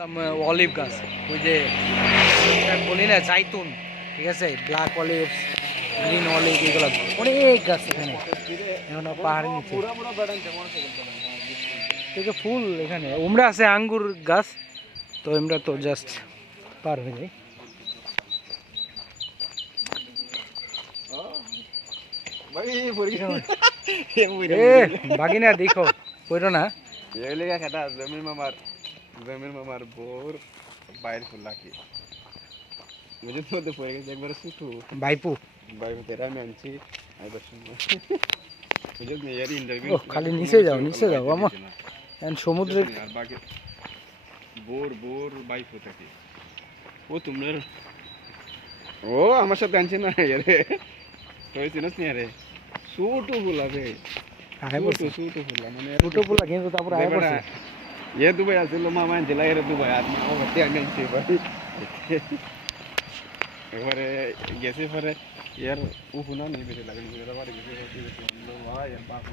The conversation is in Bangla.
অলিভ গাছ, ওই যে বলি না জাইতুন, ঠিক আছে, ব্ল্যাক অলিভ, গ্রিন অলিভ, এগুলো অনেক গাছ এখানে। এখন পাহাড়ের নিচে থেকে ফুল, এখানে উমরা আছে, আঙ্গুর গাছ। তো আমরা তো জাস্ট পার হয়ে যাই। বাগিনা দেখো কইরো না। জমির মামার বোর বাইর ফুল লাকি বুঝে তো তো পড়ে গেছে একবার সুটু ভাইপু বাইরে তেরা আমি আনছি আইবার সময় বুঝে নি यार ইন্টারভিউ খালি নিচে যাও আমার এখন সমুদ্রের আর বাকি বোর বাইফ থাকে ও তোমার ও আমার সাথে আনছে না আরে তুই চিনিস নি আরে সুটু ফুল আছে সুটু ফুল মানে দুটো পোলা কিন্তু তারপর আয়া পড়ছে। ये दुबई আসছিল মামা আনছিল এর দুবাই আর ও ভর্তি আমি আনছি ভাই এবারে গেছে পরে ইয়ার উফুনা নিয়ে বেশি লাগে বাড়ি গেছে ভাই